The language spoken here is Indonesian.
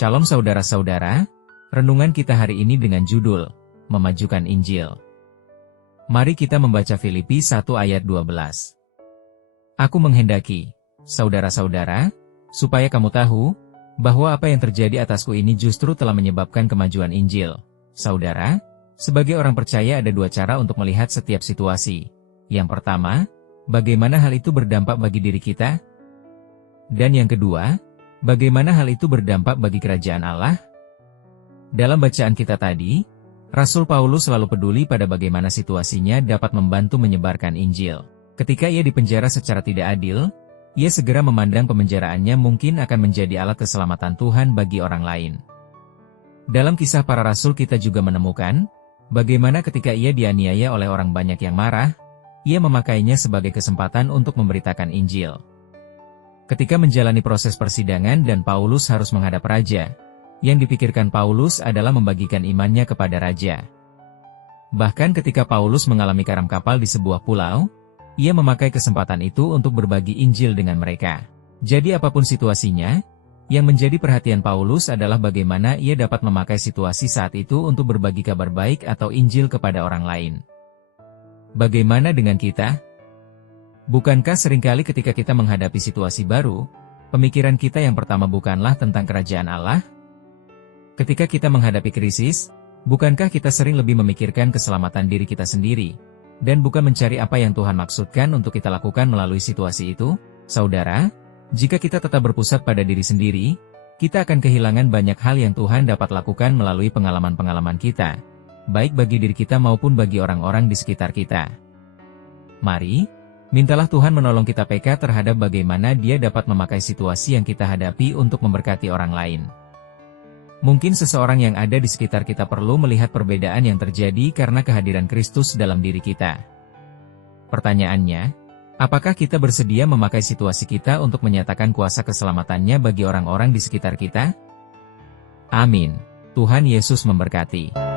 Shalom saudara-saudara, renungan kita hari ini dengan judul, Memajukan Injil. Mari kita membaca Filipi 1 ayat 12. Aku menghendaki, saudara-saudara, supaya kamu tahu, bahwa apa yang terjadi atasku ini justru telah menyebabkan kemajuan Injil. Saudara, sebagai orang percaya ada dua cara untuk melihat setiap situasi. Yang pertama, bagaimana hal itu berdampak bagi diri kita? Dan yang kedua, bagaimana hal itu berdampak bagi kerajaan Allah? Dalam bacaan kita tadi, Rasul Paulus selalu peduli pada bagaimana situasinya dapat membantu menyebarkan Injil. Ketika ia dipenjara secara tidak adil, ia segera memandang pemenjaraannya mungkin akan menjadi alat keselamatan Tuhan bagi orang lain. Dalam kisah para rasul kita juga menemukan, bagaimana ketika ia dianiaya oleh orang banyak yang marah, ia memakainya sebagai kesempatan untuk memberitakan Injil. Ketika menjalani proses persidangan dan Paulus harus menghadap raja, yang dipikirkan Paulus adalah membagikan imannya kepada raja. Bahkan ketika Paulus mengalami karam kapal di sebuah pulau, ia memakai kesempatan itu untuk berbagi Injil dengan mereka. Jadi apapun situasinya, yang menjadi perhatian Paulus adalah bagaimana ia dapat memakai situasi saat itu untuk berbagi kabar baik atau Injil kepada orang lain. Bagaimana dengan kita? Bukankah seringkali ketika kita menghadapi situasi baru, pemikiran kita yang pertama bukanlah tentang kerajaan Allah? Ketika kita menghadapi krisis, bukankah kita sering lebih memikirkan keselamatan diri kita sendiri, dan bukan mencari apa yang Tuhan maksudkan untuk kita lakukan melalui situasi itu? Saudara, jika kita tetap berpusat pada diri sendiri, kita akan kehilangan banyak hal yang Tuhan dapat lakukan melalui pengalaman-pengalaman kita, baik bagi diri kita maupun bagi orang-orang di sekitar kita. Mari, mintalah Tuhan menolong kita peka terhadap bagaimana Dia dapat memakai situasi yang kita hadapi untuk memberkati orang lain. Mungkin seseorang yang ada di sekitar kita perlu melihat perbedaan yang terjadi karena kehadiran Kristus dalam diri kita. Pertanyaannya, apakah kita bersedia memakai situasi kita untuk menyatakan kuasa keselamatannya bagi orang-orang di sekitar kita? Amin. Tuhan Yesus memberkati.